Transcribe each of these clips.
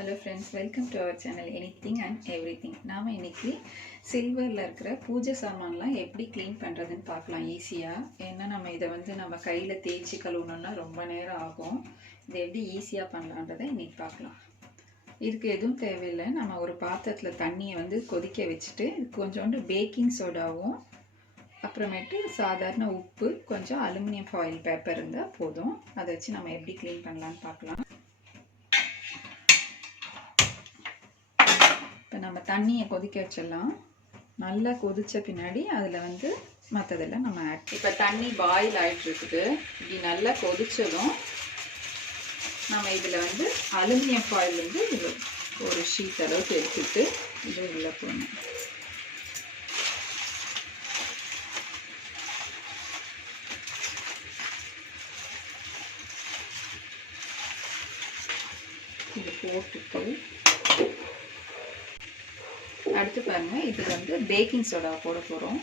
Hello friends, welcome to our channel Anything and Everything. நாம இன்னைக்கு சில்வர்ல இருக்கிற பூஜை சாமான்லாம் எப்படி க்ளீன் பண்றதுன்னு பார்க்கலாம் ஈஸியா. ஏன்னா நம்ம இத நம்ம கையில தேய்ச்சி கழுவணும்னா ரொம்ப நேரம் ஆகும். இத எப்படி ஈஸியா பண்ணலாம்ன்றதை இன்னைக்கு பார்க்கலாம். இதுக்கு எதுவும் தேவையில்லை. நம்ம ஒரு பாத்திரத்துல தண்ணியை கொதிக்க வச்சுட்டு கொஞ்சோண்டு பேக்கிங் சோடாவும் அப்புறமேட்டு சாதாரண உப்பு கொஞ்சம் அலுமினியம் ஃபாயில் பேப்பர் இருந்தால் போதும். அதை வச்சு நம்ம எப்படி க்ளீன் பண்ணலான்னு பார்க்கலாம். இப்போ நம்ம தண்ணியை கொதிக்க வச்சிடலாம். நல்லா கொதித்த பின்னாடி அதில் மற்றதெல்லாம் நம்ம ஆட். இப்போ தண்ணி பாயில் ஆகிட்டு இருக்குது. இப்படி நல்லா கொதித்ததும் நம்ம இதில் அலுமினியம் ஃபாயில் ஒரு ஷீட் அளவுக்கு எடுத்துட்டு இதை உள்ளே போடணும். இது போட்டுட்டு அடுத்து பாருங்க, இது பேக்கிங் சோடா போட போகிறோம்.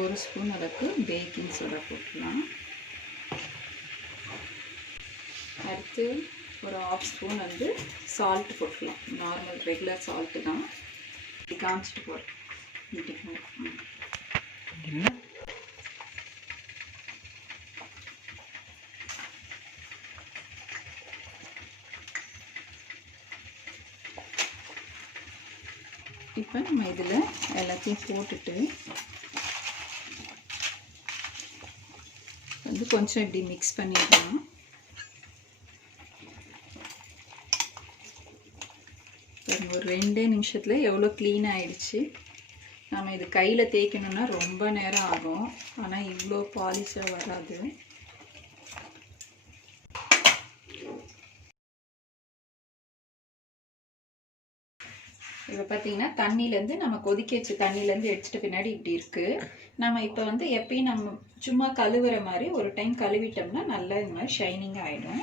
1 ஸ்பூன் அளவுக்கு பேக்கிங் சோடா போட்டுக்கலாம். அடுத்து ஒரு 1/2 ஸ்பூன் சால்ட் போட்டுக்கலாம். நார்மல் ரெகுலர் சால்ட்டு தான். இது காமிச்சிட்டு போகிறோம். இப்போ நம்ம இதில் எல்லாத்தையும் போட்டுட்டு கொஞ்சம் இப்படி மிக்ஸ் பண்ணிடலாம். ஒரு 2 நிமிஷத்தில் எவ்வளோ க்ளீன் ஆகிடுச்சு. நம்ம இது கையில் தேய்க்கணுன்னா ரொம்ப நேரம் ஆகும். ஆனால் இவ்வளோ பாலிஷாக வராது. இப்போ பார்த்தீங்கன்னா தண்ணியிலேருந்து நம்ம கொதிக்க வச்ச தண்ணியிலேருந்து எடுத்துட்டு பின்னாடி இப்படி இருக்குது. நம்ம இப்போ எப்பயும் நம்ம சும்மா கழுவுற மாதிரி ஒரு டைம் கழுவிட்டோம்னா நல்லா இந்த மாதிரி ஷைனிங் ஆகிடும்.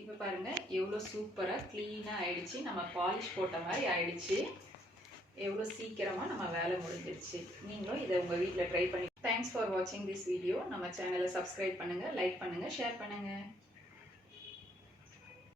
இப்போ பாருங்கள் எவ்வளோ சூப்பராக க்ளீனாக ஆகிடுச்சு. நம்ம பாலிஷ் போட்ட மாதிரி ஆகிடுச்சு. எவ்வளோ சீக்கிரமாக நம்ம வேலை முடிஞ்சிடுச்சு. நீங்களும் இதை உங்கள் வீட்டில் ட்ரை பண்ணி. தேங்க்ஸ் ஃபார் வாட்சிங் திஸ் வீடியோ. நம்ம சேனலை சப்ஸ்கிரைப் பண்ணுங்கள், லைக் பண்ணுங்கள், ஷேர் பண்ணுங்கள்.